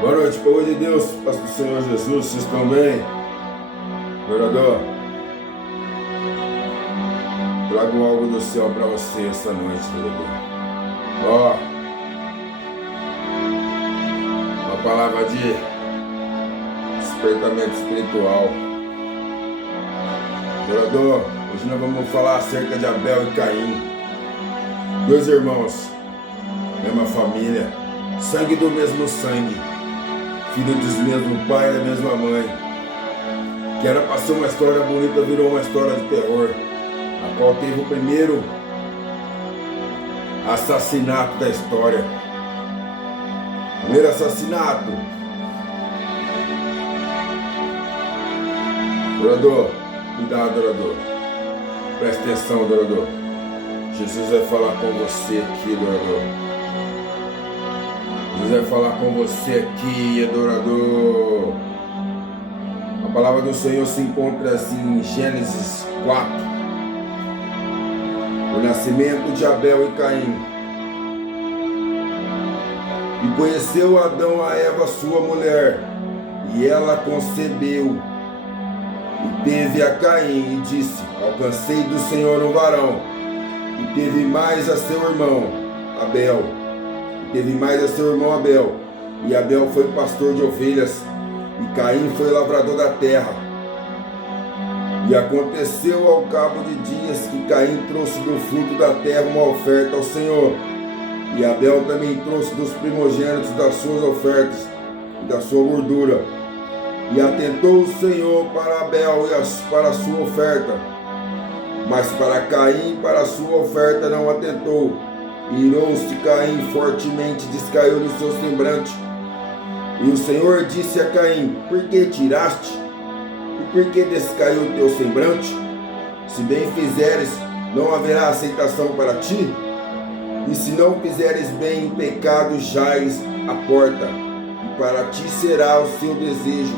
Boa noite, povo de Deus, paz do Senhor Jesus, vocês estão bem? Adorador, trago algo do céu para você essa noite, adorador. Ó, uma palavra de despertamento espiritual. Adorador, hoje nós vamos falar acerca de Abel e Caim. Dois irmãos, mesma família, sangue do mesmo sangue, filho do mesmo pai e da mesma mãe, que era para ser uma história bonita, virou uma história de terror, a qual teve o primeiro assassinato da história. Primeiro assassinato. Adorador, cuidado, adorador. Presta atenção, adorador. Jesus vai falar com você aqui, adorador. Jesus vai falar com você aqui, adorador. A palavra do Senhor se encontra assim em Gênesis 4. O nascimento de Abel e Caim. E conheceu Adão a Eva, sua mulher, e ela concebeu. E teve a Caim e disse: alcancei do Senhor um varão. E teve mais a seu irmão Abel. E Abel foi pastor de ovelhas, e Caim foi lavrador da terra. E aconteceu ao cabo de dias que Caim trouxe do fruto da terra uma oferta ao Senhor. E Abel também trouxe dos primogênitos das suas ofertas e da sua gordura. E atentou o Senhor para Abel e para a sua oferta, mas para Caim, para a sua oferta, não atentou. E irou-se Caim fortemente, descaiu-lhe o seu semblante. E o Senhor disse a Caim: por que tiraste? E por que descaiu o teu semblante? Se bem fizeres, não haverá aceitação para ti? E se não fizeres bem, o pecado jaz à porta, e para ti será o seu desejo,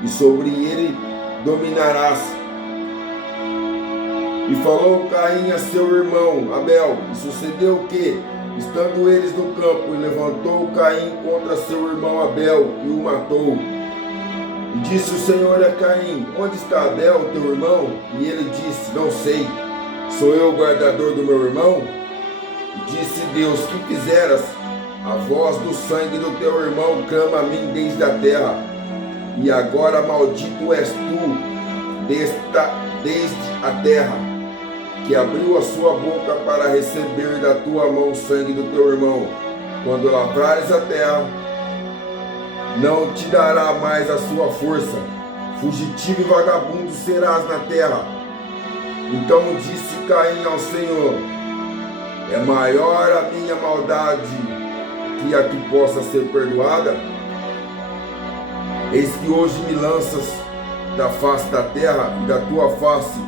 e sobre ele dominarás. E falou Caim a seu irmão Abel, e sucedeu que, estando eles no campo, levantou Caim contra seu irmão Abel e o matou. E disse o Senhor a Caim: onde está Abel, teu irmão? E ele disse: não sei, sou eu o guardador do meu irmão? E disse Deus: que fizeras? A voz do sangue do teu irmão clama a mim desde a terra. E agora maldito és tu desde a terra, que abriu a sua boca para receber da tua mão o sangue do teu irmão. Quando lavrares a terra, não te dará mais a sua força. Fugitivo e vagabundo serás na terra. Então disse Caim ao Senhor: é maior a minha maldade que a que possa ser perdoada? Eis que hoje me lanças da face da terra, e da tua face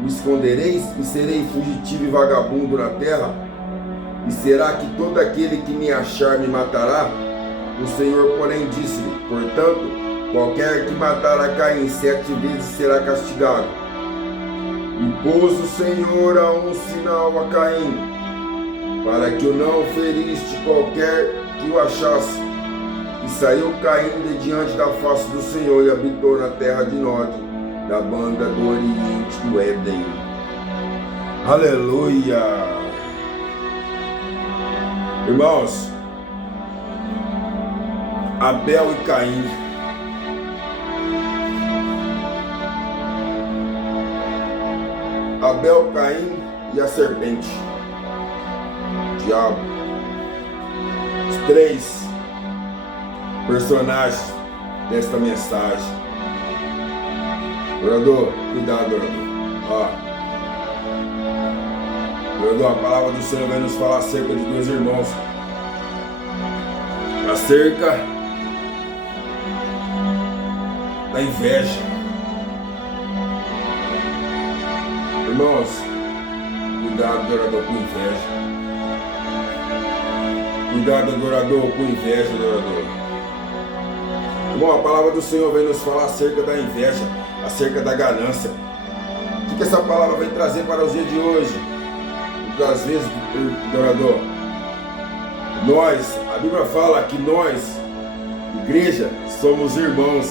me escondereis, e serei fugitivo e vagabundo na terra? E será que todo aquele que me achar me matará? O Senhor, porém, disse-lhe: portanto, qualquer que matar a Caim 7 vezes será castigado. E pôs o Senhor a um sinal a Caim, para que o não feriste qualquer que o achasse. E saiu Caim de diante da face do Senhor, e habitou na terra de Nod, da banda do oriente do Éden. Aleluia! Irmãos, Abel e Caim. Abel, Caim e a serpente, o diabo. Os 3 personagens desta mensagem. Orador, cuidado, orador. Orador, a palavra do Senhor vai nos falar acerca de 2 irmãos. Acerca da inveja. Irmãos, cuidado, adorador, com inveja. Cuidado, adorador, com inveja, adorador. Irmão, a palavra do Senhor vem nos falar acerca da inveja, acerca da ganância. O que essa palavra vem trazer para os dias de hoje? Muitas vezes, adorador, a Bíblia fala que nós Igreja, somos irmãos.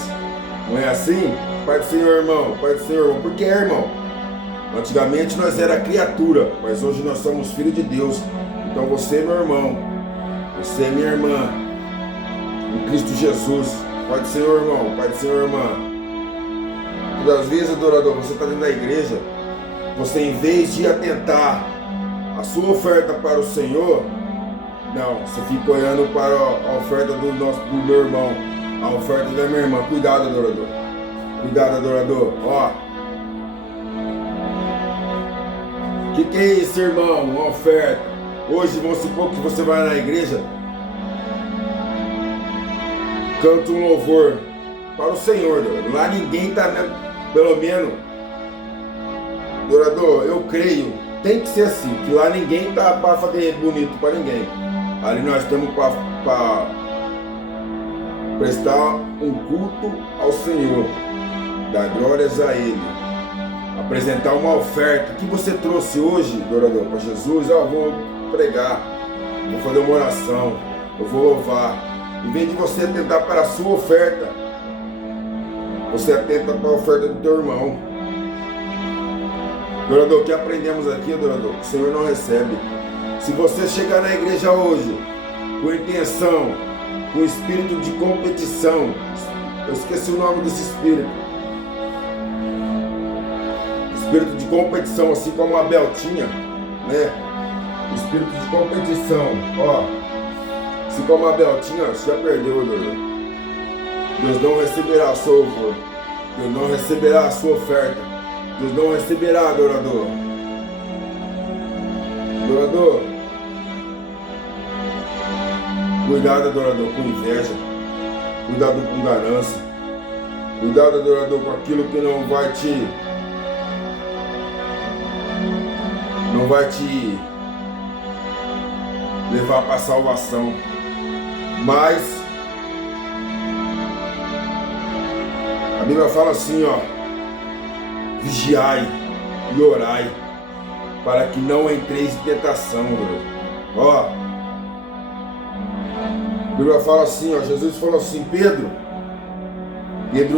Não é assim? Pai do Senhor, irmão. Pai do Senhor, irmão. Por que, irmão? Antigamente nós era criatura, mas hoje nós somos filhos de Deus. Então você é meu irmão. Você é minha irmã. Em Cristo Jesus. Pai do Senhor, irmão. Pai do Senhor, irmã. Todas as vezes, adorador, você está dentro da igreja, você, em vez de atentar a sua oferta para o Senhor, não, você fica olhando para a oferta do meu irmão, a oferta da minha irmã. Cuidado, adorador. Cuidado, adorador. Ó. O que é isso, irmão? Uma oferta. Hoje, vamos supor que você vai na igreja, canta um louvor para o Senhor, adorador. Lá ninguém está, pelo menos, adorador, eu creio, tem que ser assim, que lá ninguém está para fazer bonito para ninguém. Ali nós estamos para prestar um culto ao Senhor, dar glórias a Ele, apresentar uma oferta. O que você trouxe hoje, adorador, para Jesus? Eu vou pregar, vou fazer uma oração, eu vou louvar. Em vez de você atentar para a sua oferta, você atenta para a oferta do teu irmão. Adorador, o que aprendemos aqui, adorador? O Senhor não recebe. Se você chegar na igreja hoje com intenção, com espírito de competição, eu esqueci o nome desse espírito. Espírito de competição, assim como Abel tinha, né? Espírito de competição, ó. Assim como Abel tinha, você já perdeu, adorador. Deus não receberá o seu louvor. Deus não receberá a sua oferta. Deus não receberá, adorador. Adorador. Cuidado, adorador, com inveja. Cuidado com ganância. Cuidado, adorador, com aquilo que não vai te levar para a salvação. Mas a Bíblia fala assim, ó: vigiai e orai, para que não entreis em tentação. Ó, a Bíblia fala assim, ó, Jesus falou assim, Pedro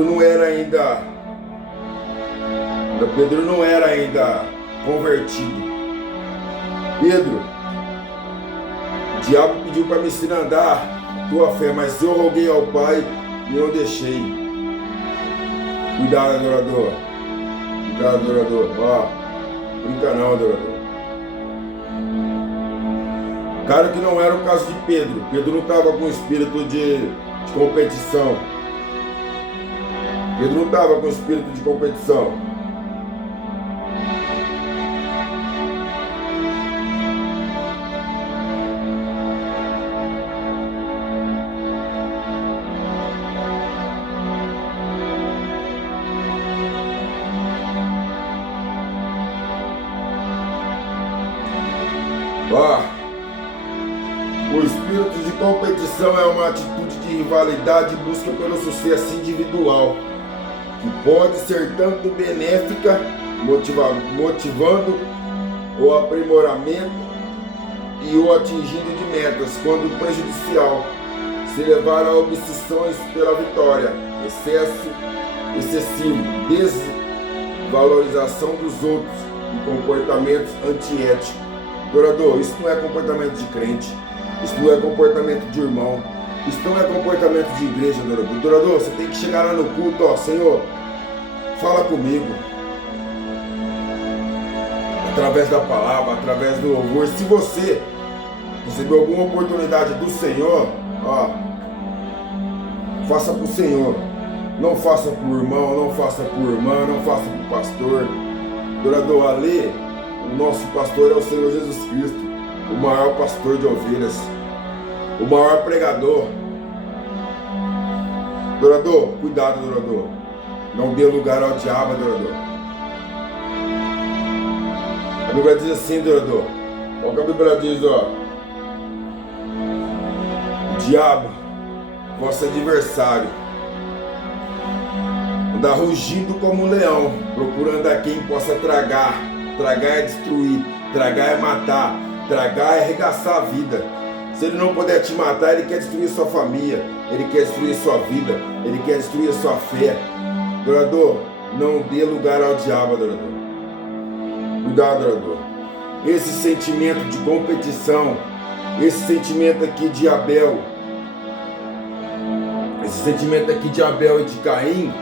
não era ainda convertido. Pedro, o diabo pediu para me ensinar a andar a tua fé, mas eu roguei ao Pai e não deixei. Cuidado, adorador. Cuidado, adorador. Ó, brinca não, adorador. Claro que não era o caso de Pedro. Pedro não estava com espírito de competição. Pedro não estava com espírito de competição. O espírito de competição é uma atitude de rivalidade e busca pelo sucesso individual, que pode ser tanto benéfica, motivando o aprimoramento e o atingindo de metas, quando prejudicial, se levar a obsessões pela vitória, excessivo, desvalorização dos outros e comportamentos antiéticos. Adorador, isso não é comportamento de crente, isso não é comportamento de irmão, isso não é comportamento de igreja, adorador. Adorador, você tem que chegar lá no culto, ó, Senhor, fala comigo, através da palavra, através do louvor. Se você recebeu alguma oportunidade do Senhor, ó, faça para o Senhor, não faça para o irmão, não faça para o irmã, não faça para o pastor. Adorador, ali, o nosso pastor é o Senhor Jesus Cristo, o maior pastor de ovelhas, o maior pregador. Adorador, cuidado, adorador. Não dê lugar ao diabo, adorador. A Bíblia diz assim, adorador. Olha o que a Bíblia diz, ó. O diabo, vosso adversário, anda rugindo como um leão, procurando a quem possa tragar. Tragar é destruir, tragar é matar, tragar é arregaçar a vida. Se ele não puder te matar, ele quer destruir sua família, ele quer destruir sua vida, ele quer destruir a sua fé. Adorador, não dê lugar ao diabo, adorador. Cuidado, adorador. Esse sentimento de competição, esse sentimento aqui de Abel, esse sentimento aqui de Abel e de Caim,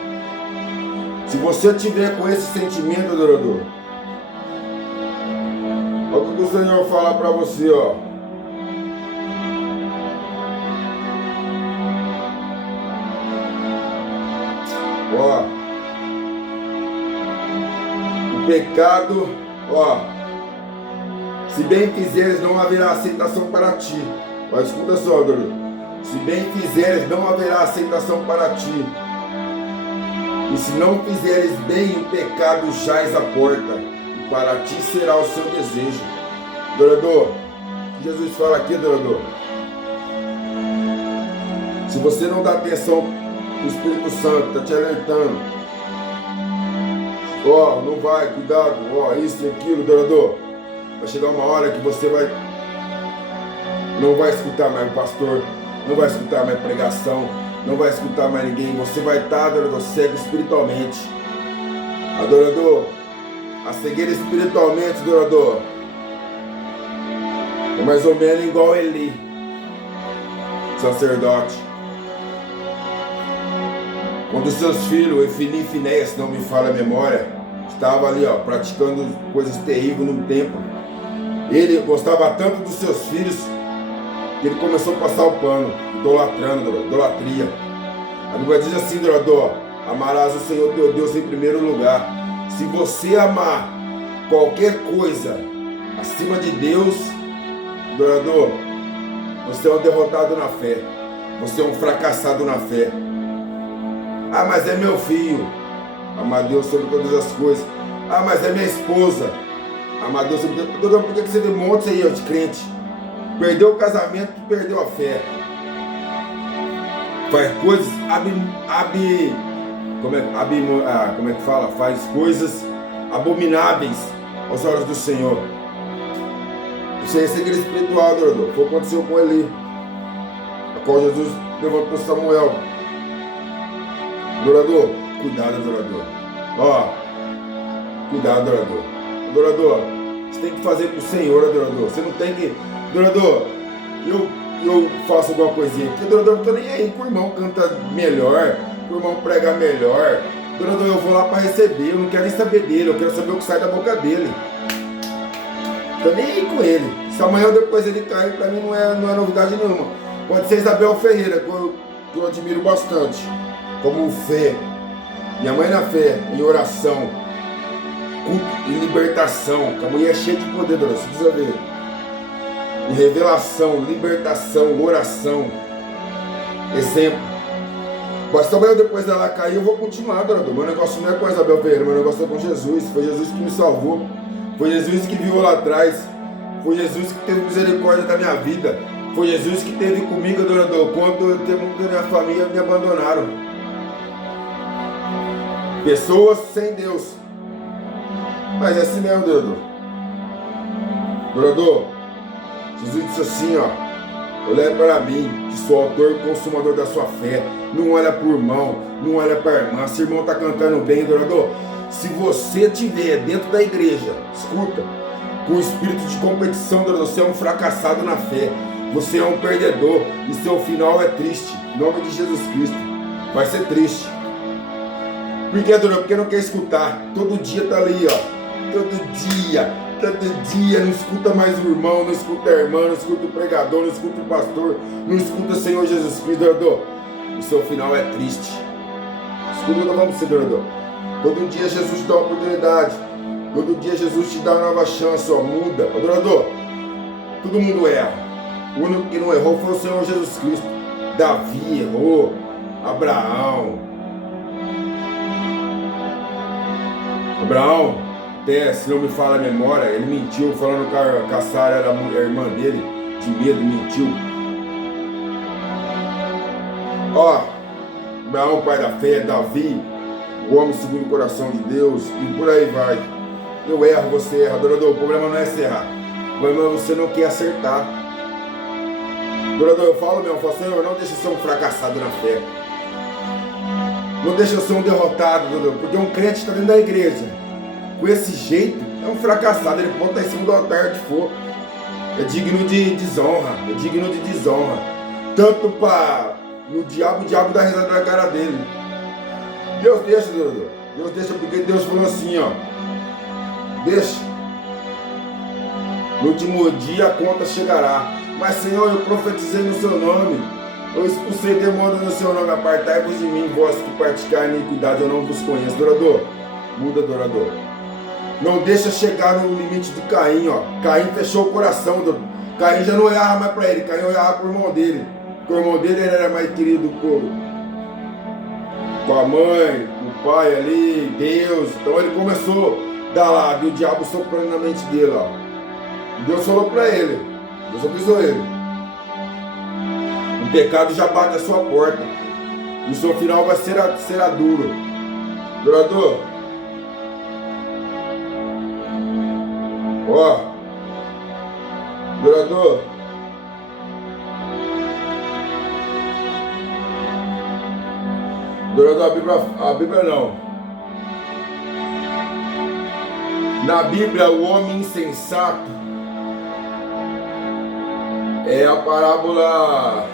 se você tiver com esse sentimento, adorador, olha o que o Senhor fala para você, ó. Ó, o pecado, ó, se bem fizeres, não haverá aceitação para ti. Ó, escuta só, adorador. Se bem fizeres, não haverá aceitação para ti. E se não fizeres bem, o pecado jaz à porta, e para ti será o seu desejo. Adorador, Jesus fala aqui, adorador. Se você não dá atenção, o Espírito Santo está te alertando. Ó, não vai, cuidado, ó, isso e aquilo, adorador. Vai chegar uma hora que você não vai escutar mais o pastor, não vai escutar mais pregação, não vai escutar mais ninguém. Você vai estar, adorador, cego espiritualmente. Adorador, a cegueira espiritualmente, adorador, é mais ou menos igual Eli, sacerdote. Quando seus filhos, Efini e Finéias, se não me falha a memória, estavam ali, ó, praticando coisas terríveis no templo. Ele gostava tanto dos seus filhos que ele começou a passar o pano, idolatrando, idolatria. A Bíblia diz assim, adorador, amarás o Senhor teu Deus em primeiro lugar. Se você amar qualquer coisa acima de Deus, adorador, você é um derrotado na fé. Você é um fracassado na fé. Ah, mas é meu filho. Amar Deus sobre todas as coisas. Ah, mas é minha esposa. Amar Deus sobre todas as coisas. Por que você vê um monte aí, ó, de crente? Perdeu o casamento, perdeu a fé. Faz coisas como é que fala? Faz coisas abomináveis aos olhos do Senhor. Isso aí é segredo espiritual, adorador. Foi o que aconteceu com Eli, a qual Jesus levantou Samuel. Adorador, cuidado, adorador. Ó, cuidado, adorador. Adorador, você tem que fazer pro Senhor, adorador. Você não tem que... Adorador, eu faço alguma coisinha aqui, adorador, não tô nem aí que o irmão canta melhor, que o irmão prega melhor. Adorador, eu vou lá para receber, eu não quero nem saber dele, eu quero saber o que sai da boca dele. Tô nem aí com ele. Se amanhã ou depois ele cair, pra mim não é novidade nenhuma. Pode ser Isabel Ferreira, que eu admiro bastante. Como fé, minha mãe na fé, em oração, culto e libertação, que a mulher é cheia de poder, você precisa ver. Em revelação, libertação, oração, exemplo. Mas amanhã depois dela cair, eu vou continuar, adorador. Meu negócio não é com a Isabel Ferreira, meu negócio é com Jesus. Foi Jesus que me salvou, foi Jesus que viu lá atrás, foi Jesus que teve misericórdia da minha vida, foi Jesus que esteve comigo, adorador, quando eu teve muita da minha família me abandonaram. Pessoas sem Deus. Mas é assim mesmo, adorador. Adorador, Jesus disse assim, ó: olha para mim, que sou autor e consumador da sua fé. Não olha para o irmão, não olha para a irmã. Se o irmão está cantando bem, adorador, se você estiver dentro da igreja, escuta, com espírito de competição, adorador, você é um fracassado na fé. Você é um perdedor e seu final é triste. Em nome de Jesus Cristo, vai ser triste. Por que, adorador? Porque não quer escutar. Todo dia tá ali, ó. Todo dia não escuta mais o irmão, não escuta a irmã, não escuta o pregador, não escuta o pastor, não escuta o Senhor Jesus Cristo, adorador. O seu final é triste. Escuta o que eu tô falando pra você, adorador. Todo dia Jesus te dá uma oportunidade. Todo dia Jesus te dá uma nova chance, ó. Muda. Adorador, todo mundo erra. O único que não errou foi o Senhor Jesus Cristo. Davi errou. Abraão, até, se não me fala a memória, ele mentiu falando que a Sara era a irmã dele, de medo, mentiu. Ó, Abraão, pai da fé, Davi, o homem segundo o coração de Deus, e por aí vai. Eu erro, você erra, adorador. O problema não é se errar, o problema é você não quer acertar. Adorador, eu falo mesmo, Senhor, não deixa eu ser um fracassado na fé. Não deixa eu ser um derrotado, adorador, porque um crente está dentro da igreja. Com esse jeito, é um fracassado, ele pode estar em cima do altar que for. É digno de desonra, é digno de desonra. Tanto para o diabo dá risada na cara dele. Deus deixa, adorador. Deus deixa, porque Deus falou assim, ó. Deixa. No último dia a conta chegará. Mas, Senhor, eu profetizei no seu nome. Eu expulsei demônios no seu nome. Apartai-vos de mim, vós que praticai iniquidade, eu não vos conheço. Adorador, muda, adorador. Não deixa chegar no limite de Caim, ó. Caim fechou o coração, adorador. Caim já não olhava mais para ele. Caim olhava para o irmão dele. Porque o irmão dele era mais querido com a mãe, com o pai ali, Deus. Então ele começou a dar lá, viu o diabo soprando na mente dele, ó. E Deus falou para ele. Deus avisou ele. O pecado já bate a sua porta. E o seu final vai será duro. Adorador. Ó. Adorador. Adorador, a Bíblia não. Na Bíblia, o homem insensato é a parábola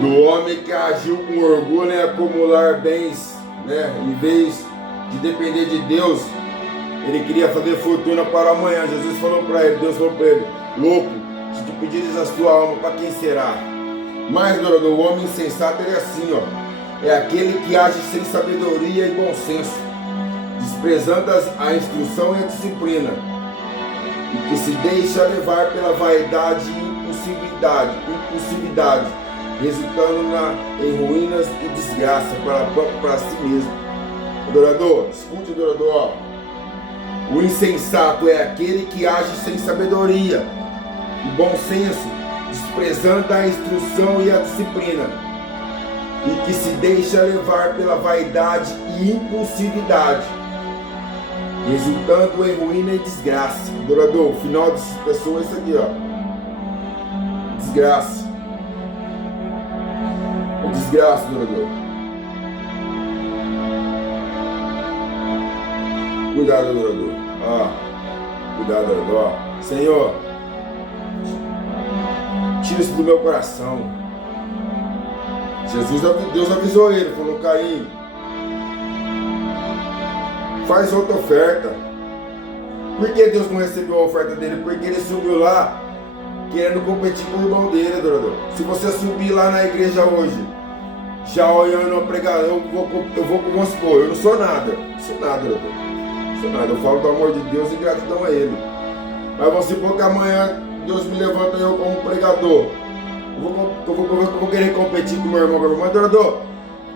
do homem que agiu com orgulho em acumular bens, né? Em vez de depender de Deus, ele queria fazer fortuna para amanhã. Jesus falou para ele, Deus falou para ele, louco, se te pedires a tua alma, para quem será? Mas, adorador, o homem insensato ele é assim, ó. É aquele que age sem sabedoria e bom senso, desprezando a instrução e a disciplina, e que se deixa levar pela vaidade e impulsividade, resultando em ruínas e desgraça para si mesmo. Adorador, escute, adorador, ó. O insensato é aquele que age sem sabedoria e bom senso, desprezando a instrução e a disciplina, e que se deixa levar pela vaidade e impulsividade, resultando em ruína e desgraça. Adorador, o final dessas pessoas é isso aqui, ó. Desgraça. É desgraça, adorador. Cuidado, adorador. Cuidado, adorador. Senhor, tira isso do meu coração. Deus avisou ele, falou, Caim, faz outra oferta. Por que Deus não recebeu a oferta dele? Porque ele subiu lá querendo competir com o irmão dele, adorador. Se você subir lá na igreja hoje, já olhando a pregação, vamos supor, eu não sou nada. Adorador. Não sou nada. Eu falo do amor de Deus e gratidão a ele. Mas vamos supor que amanhã Deus me levanta eu como pregador. Eu vou querer competir com o meu irmão. Mas, adorador,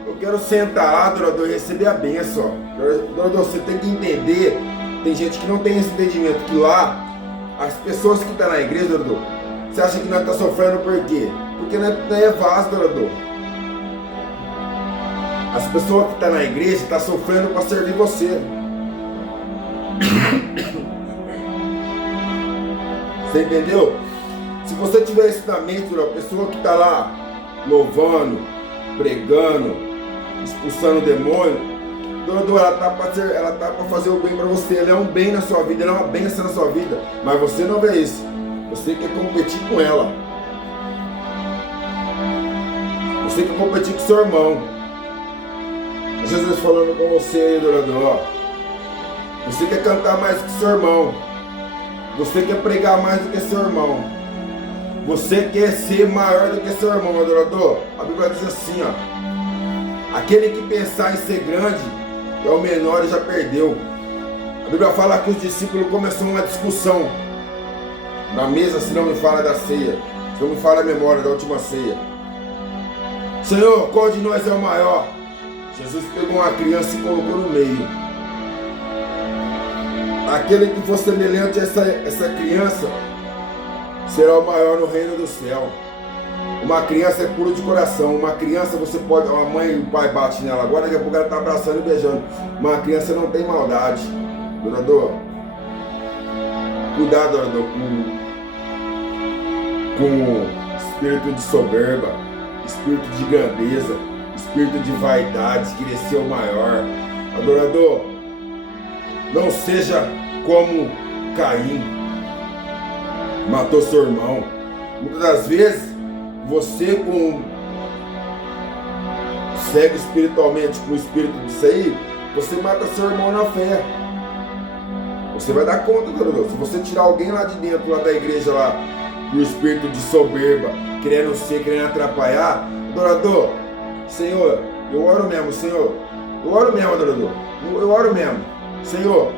eu quero sentar lá, adorador, e receber a bênção. Adorador, você tem que entender. Tem gente que não tem esse entendimento. Que lá, as pessoas que estão na igreja, adorador, você acha que nós estamos sofrendo por quê? Porque não é vasto, adorador. As pessoas que estão na igreja estão sofrendo para servir você. Você entendeu? Se você tiver isso na mente, a pessoa que está lá louvando, pregando, expulsando o demônio, adorador, ela tá para fazer o bem para você. Ela é um bem na sua vida, ela é uma bênção na sua vida. Mas você não vê isso. Você quer competir com ela. Você quer competir com seu irmão. Jesus falando com você, adorador. Você quer cantar mais que seu irmão. Você quer pregar mais do que seu irmão. Você quer ser maior do que seu irmão, adorador. A Bíblia diz assim, ó. Aquele que pensar em ser grande é o menor e já perdeu. A Bíblia fala que os discípulos começaram uma discussão na mesa, se não me fala da ceia, se não me fala a memória da última ceia. Senhor, qual de nós é o maior? Jesus pegou uma criança e colocou no meio. Aquele que for semelhante a essa criança será o maior no reino do céu. Uma criança é puro de coração. Uma criança você pode... A mãe e o pai batem nela agora, daqui a pouco ela está abraçando e beijando. Uma criança não tem maldade. Adorador, cuidado, adorador, com espírito de soberba, espírito de grandeza, espírito de vaidade, querer ser o maior. Adorador, não seja como Caim, matou seu irmão. Muitas das vezes, você cego espiritualmente com o espírito disso aí, você mata seu irmão na fé. Você vai dar conta, adorador. Se você tirar alguém lá de dentro, lá da igreja, lá, do espírito de soberba, querendo atrapalhar, adorador, Senhor, eu oro mesmo, Senhor. Eu oro mesmo, adorador. Eu oro mesmo. Senhor,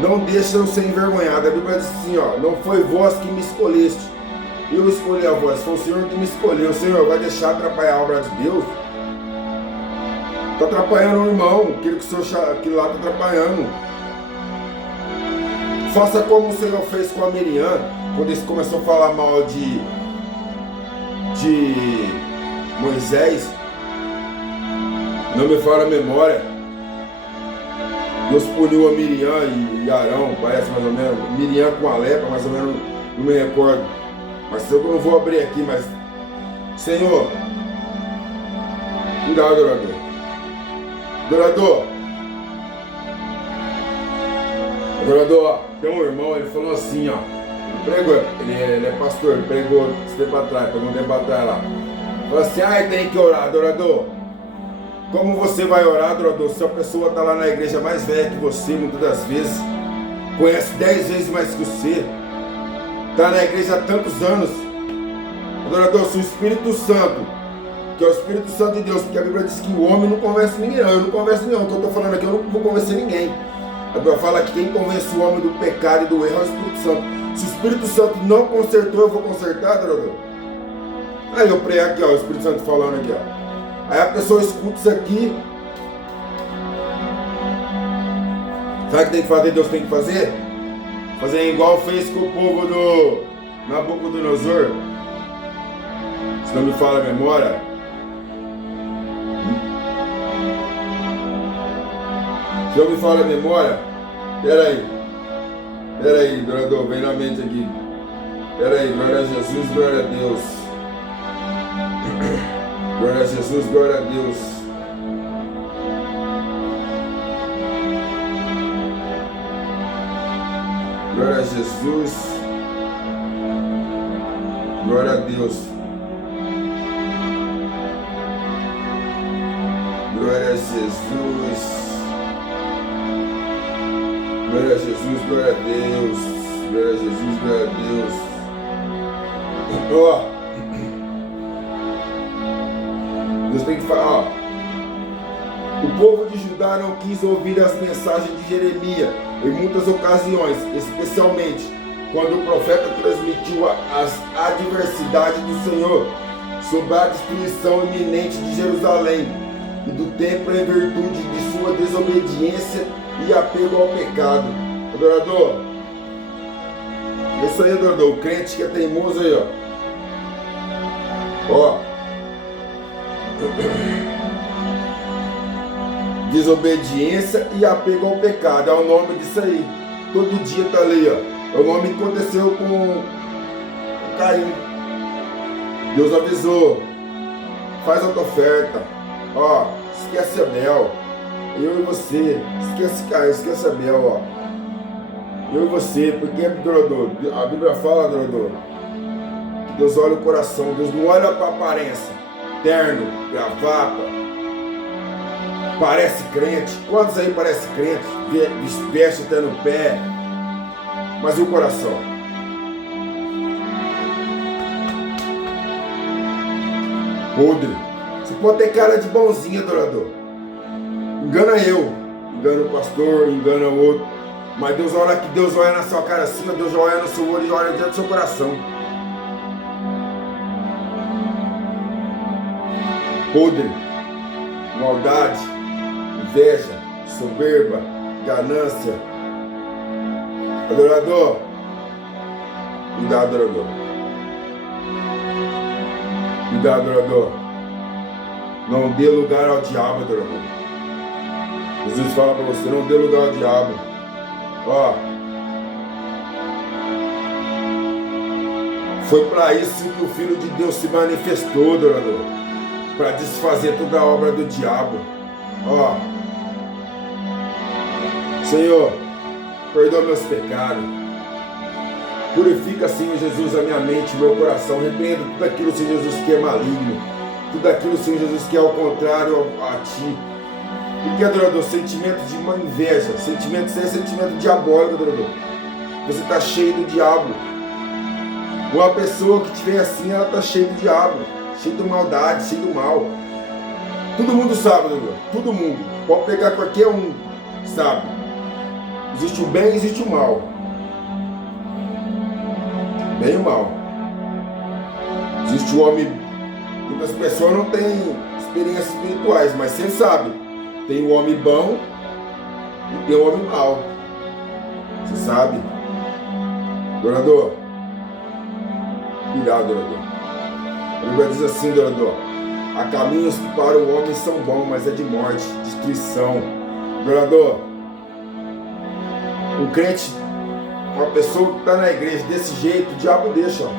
não deixa eu ser envergonhado. A Bíblia diz assim, ó, não foi vós que me escolheste, eu escolhi a vós. Foi o Senhor que me escolheu. Senhor, vai deixar atrapalhar a obra de Deus? Está atrapalhando o irmão, aquilo que lá está atrapalhando. Faça como o Senhor fez com a Miriam, quando ele começou a falar mal de Moisés. Não me falha a memória. Deus puniu a Miriam e Arão, parece mais ou menos. Miriam com a lepra, mais ou menos, não me recordo. Mas eu não vou abrir aqui, mas... Senhor, cuidado, adorador. Adorador, tem um irmão, ele falou assim, ó. Ele é pastor, ele pregou esse tempo atrás, pegou um tempo atrás lá. Falou assim, tem que orar, adorador. Como você vai orar, adorador, se a pessoa está lá na igreja mais velha que você, muitas das vezes, conhece 10 vezes mais que você, está na igreja há tantos anos. Adorador, se o Espírito Santo, que é o Espírito Santo de Deus, porque a Bíblia diz que o homem não convence ninguém, eu não converso ninguém, o que eu estou falando aqui, eu não vou convencer ninguém. A Bíblia fala que quem convence o homem do pecado e do erro é o Espírito Santo. Se o Espírito Santo não consertou, eu vou consertar, adorador? Aí eu prego aqui, ó, o Espírito Santo falando aqui, ó. Aí a pessoa escuta isso aqui. Sabe o que tem que fazer? Deus tem que fazer? Fazer igual fez com o povo do Nabucodonosor. Se não me falha a memória. Se não me falha a memória. Pera aí, adorador, vem na mente aqui. Pera aí, glória a Jesus, glória a Deus. Glória a Jesus, glória a Deus. Glória a Jesus. Glória a Deus. Glória a Jesus. Glória a Jesus, glória a Deus. Glória a Jesus, glória a Deus. Ó. Deus tem que falar, ó. O povo de Judá não quis ouvir as mensagens de Jeremias em muitas ocasiões, especialmente quando o profeta transmitiu as adversidades do Senhor sobre a destruição iminente de Jerusalém e do templo em virtude de sua desobediência e apego ao pecado. Adorador, isso aí, adorador, o crente que é teimoso aí, ó. Desobediência e apego ao pecado, é o nome disso aí. Todo dia tá ali, ó. É o nome que aconteceu com Caim. Deus avisou: faz a tua oferta, ó. Esquece Abel, eu e você. Esquece Caim, esquece Abel, ó. Eu e você, porque adorador, a Bíblia fala, adorador, que Deus olha o coração, Deus não olha para a aparência. Terno, gravata, parece crente. Quantos aí parece crente? Veste até no pé. Mas e o coração? Podre. Você pode ter cara de bonzinho, adorador. Engana eu, engana o pastor, engana o outro. Mas Deus olha que Deus olha na sua cara assim, Deus olha no seu olho e olha dentro do seu coração. Podre, maldade, inveja, soberba, ganância. Adorador, cuidado, adorador. Cuidado, adorador. Não dê lugar ao diabo, adorador. Jesus fala para você, não dê lugar ao diabo. Ó. Foi para isso que o Filho de Deus se manifestou, adorador, para desfazer toda a obra do diabo. Ó, Senhor, perdoa meus pecados. Purifica, Senhor Jesus, a minha mente, o meu coração. Repreenda tudo aquilo, Senhor Jesus, que é maligno. Tudo aquilo, Senhor Jesus, que é ao contrário a Ti. Porque, adorador, sentimento de uma inveja, sentimento sem sentimento diabólico, adorador. Você está cheio do diabo. Uma pessoa que estiver assim, ela está cheia do diabo, cheia de maldade, cheia do mal. Todo mundo sabe, adorador. Todo mundo. Pode pegar qualquer um, sabe. Existe o bem e existe o mal. Bem e o mal. Existe o homem. Muitas pessoas não têm experiências espirituais, mas você sabe. Tem o homem bom e tem o homem mau. Você sabe? Adorador. Cuidado, adorador. A Bíblia diz assim, adorador. Há caminhos que para o homem são bons, mas é de morte, destruição. Adorador. Um crente, uma pessoa que está na igreja desse jeito, o diabo deixa, ó.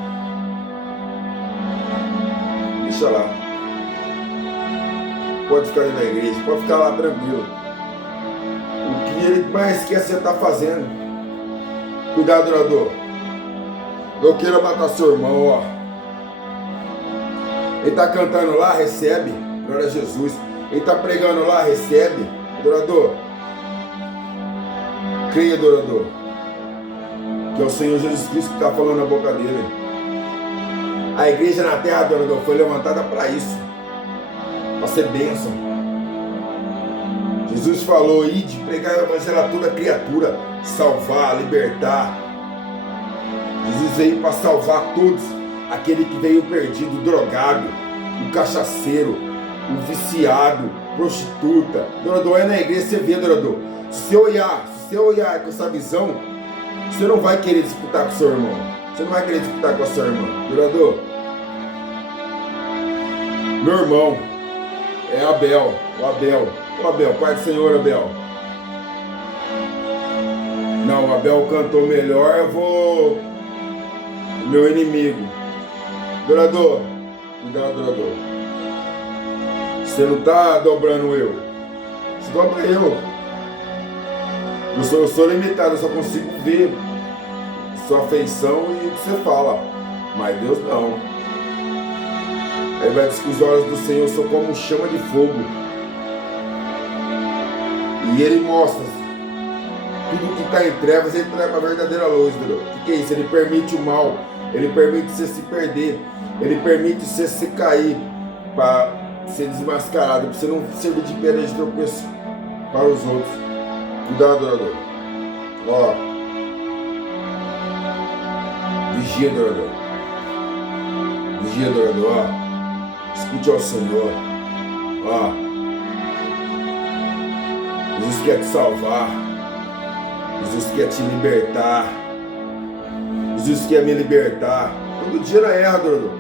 Deixa lá. Pode ficar ali na igreja, pode ficar lá tranquilo. O que ele mais quer você está fazendo. Cuidado, adorador. Não queira matar seu irmão, ó. Ele está cantando lá, recebe. Glória a Jesus. Ele está pregando lá, recebe. Adorador. Creia, adorador, que é o Senhor Jesus Cristo que está falando na boca dele. A igreja na terra, adorador, foi levantada para isso, para ser bênção. Jesus falou: ide, pregar o evangelho a toda criatura, salvar, libertar. Jesus veio para salvar todos, aquele que veio perdido, o drogado, o cachaceiro, o viciado, prostituta. Adorador, é na igreja, você vê, adorador. Se você olhar com essa visão, você não vai querer disputar com seu irmão. Você não vai querer disputar com a sua irmã. Adorador, meu irmão é Abel. O Abel, Pai do Senhor, Abel. Não, o Abel cantou melhor, eu vou... Meu inimigo. Adorador, cuidado, adorador. Você não está dobrando eu. Você dobra eu. Eu sou limitado, eu só consigo ver sua afeição e o que você fala. Mas Deus não. Aí vai dizer que os olhos do Senhor são como chama de fogo. E Ele mostra tudo que está em trevas, Ele traz a verdadeira luz. O que é isso? Ele permite o mal. Ele permite você se perder. Ele permite você se cair para ser desmascarado, para você não servir de pedra de tropeço para os outros. Cuidado, adorador. Ó. Vigia, adorador. Vigia, adorador. Ó. Escute ao Senhor. Ó. Jesus quer te salvar. Jesus quer te libertar. Jesus quer me libertar. Todo dia não erra, adorador.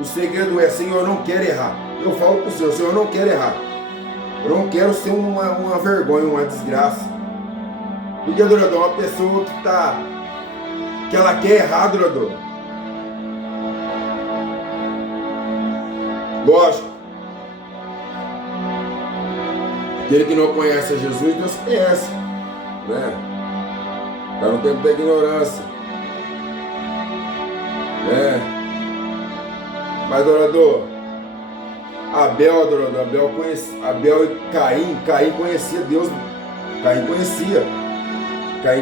O segredo é: Senhor, eu não quero errar. Eu falo para o Senhor: Senhor, eu não quero errar. Eu não quero ser uma vergonha, uma desgraça. Porque, adorador, uma pessoa que ela quer errar, adorador. Lógico. Aquele que não conhece a Jesus, Deus conhece, né? Está no tempo da ignorância, né? Mas, adorador, Abel e Caim conhecia Deus. Caim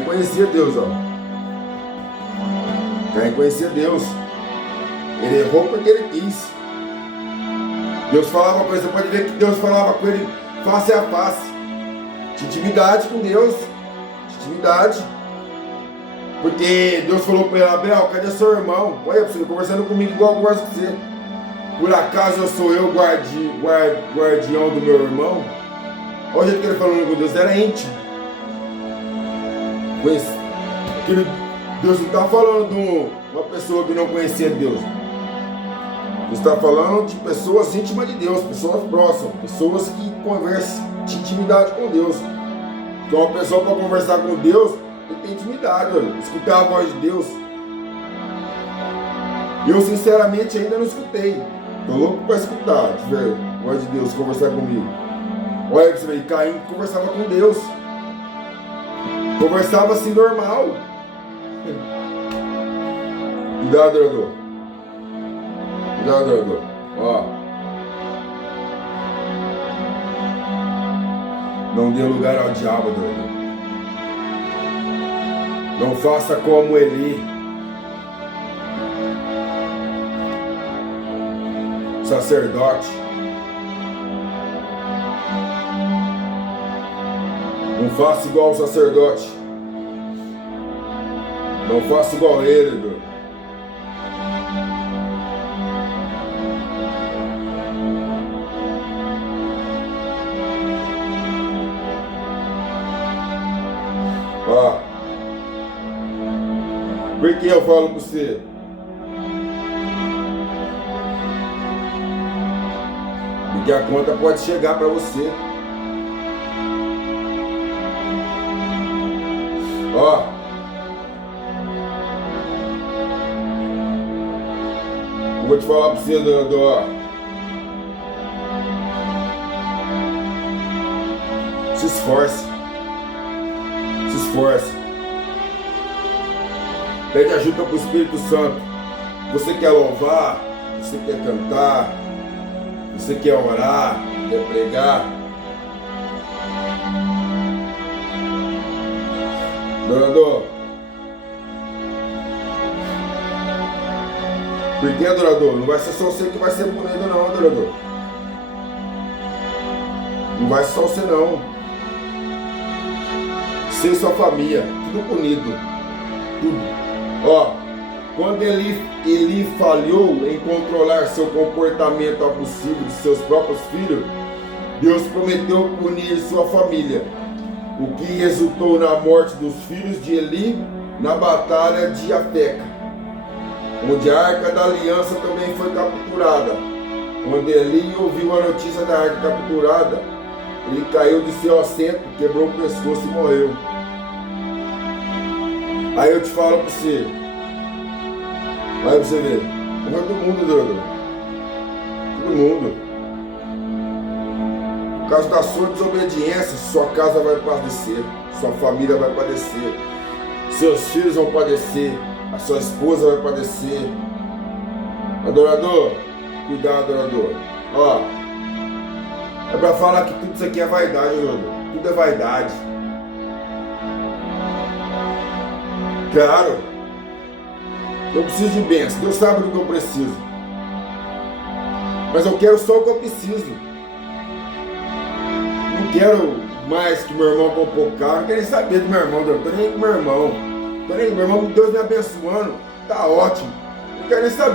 conhecia Deus, ó. Caim conhecia Deus. Ele errou porque ele quis. Deus falava uma coisa, você pode ver que Deus falava com ele face a face. Tinha intimidade com Deus. Intimidade. Porque Deus falou para ele: Abel, cadê seu irmão? Olha, você conversando comigo igual eu converso com você. Por acaso eu sou eu guardião do meu irmão? Olha o jeito que ele falou com Deus, era íntimo. Deus não está falando de uma pessoa que não conhecia Deus. Deus está falando de pessoas íntimas de Deus, pessoas próximas, pessoas que conversam de intimidade com Deus. Então uma pessoa para conversar com Deus tem intimidade, olha, escutar a voz de Deus. Eu sinceramente ainda não escutei. Tô louco para escutar, de ver, voz de Deus conversar comigo. Olha pra você ver, Caim conversava com Deus. Conversava assim normal. Cuidado, adorador. Cuidado, adorador. Ó. Não dê lugar ao diabo, adorador. Não faça como Eli. Sacerdote. Não faça igual o sacerdote. Não faça igual a ele, adorador. Ó, por que eu falo com você? Porque a conta pode chegar para você. Ó, eu vou te falar para você, ó. Se esforce. Se esforce. Pede ajuda para o Espírito Santo. Você quer louvar, você quer cantar, você quer orar, quer pregar. Adorador. Por que, adorador? Não vai ser só você que vai ser punido não, adorador. Não vai ser só você não. Você e sua família, tudo punido. Tudo. Ó, quando Eli falhou em controlar seu comportamento abusivo de seus próprios filhos, Deus prometeu punir sua família, o que resultou na morte dos filhos de Eli na batalha de Afeca, onde a Arca da Aliança também foi capturada. Quando Eli ouviu a notícia da Arca capturada, ele caiu de seu assento, quebrou o pescoço e morreu. Aí eu te falo para você, vai pra você ver, morreu todo mundo, doido. Todo mundo. Por causa da sua desobediência, sua casa vai padecer, sua família vai padecer, seus filhos vão padecer, a sua esposa vai padecer. Adorador, cuidado, adorador. Ó, é pra falar que tudo isso aqui é vaidade, adorador. Tudo é vaidade. Claro, eu preciso de bênção. Deus sabe do que eu preciso. Mas eu quero só o que eu preciso. Não quero mais que meu irmão comprou carro. Não quero nem saber do meu irmão. Não tô nem com meu irmão. Tô nem, meu irmão, Deus me abençoando. Tá ótimo. Não quero nem saber.